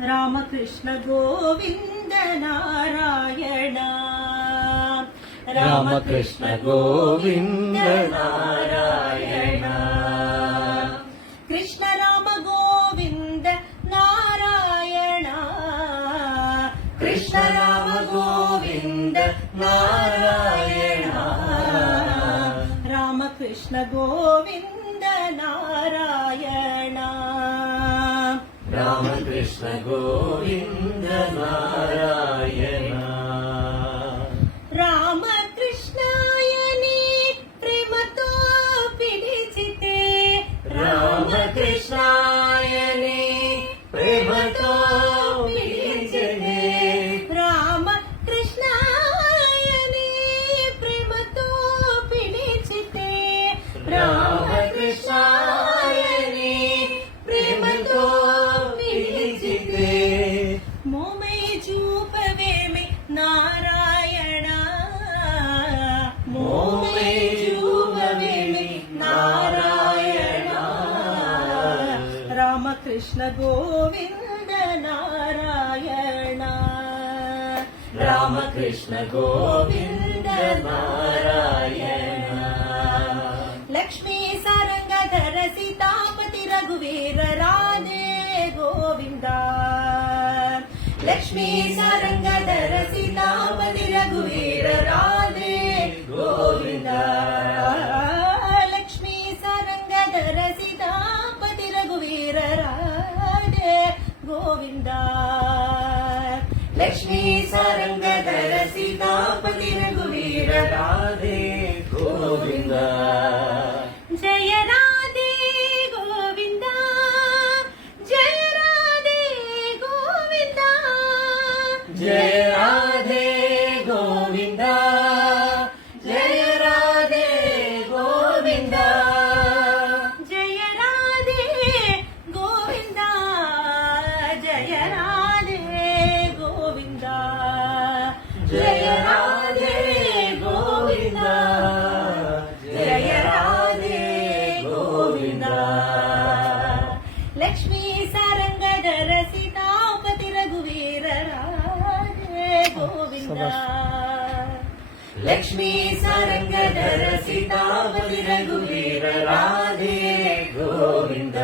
Ramakrishna Govinda Narayana Ramakrishna Govinda Narayana Krishna Rama Govinda Narayana Krishna Rama Govinda Narayana Ramakrishna Govinda Narayana Ramakrishna Govinda Narayana రామకృష్ణాయని Prematho పిలిచితే రామకృష్ణాయని Prematho పిలిచెనే రామకృష్ణాయని Prematho పిలిచితే రామకృష్ణాయని Prematho పిలిచితే మోమై చూపవేమి Narayana మోమై చూపవేమి Narayana Ramakrishna Govinda Narayana Ramakrishna Govinda Narayana Lakshmi Sarangadhara Sitapati రఘువీర Radhe Govinda Lakshmi Sarangadhara Sitapati రఘువీర Radhe Govinda Lakshmi Sarangadhara Sitapati రఘువీర Radhe Govinda Lakshmi Sarangadhara Sitapati రఘువీర Radhe Govinda Jaya Radhe Govinda Jaya Radhe Govinda Jaya Radhe Govinda Jaya Radhe Govinda Jaya Radhe Govinda Jaya Radhe Govinda Jaya Radhe Govinda Jaya Radhe Govinda Lakshmi Sarangadhara Sitapati రఘువీర Radhe Govinda Lakshmi Sarangadhara Sitapati రఘువీర Radhe Govinda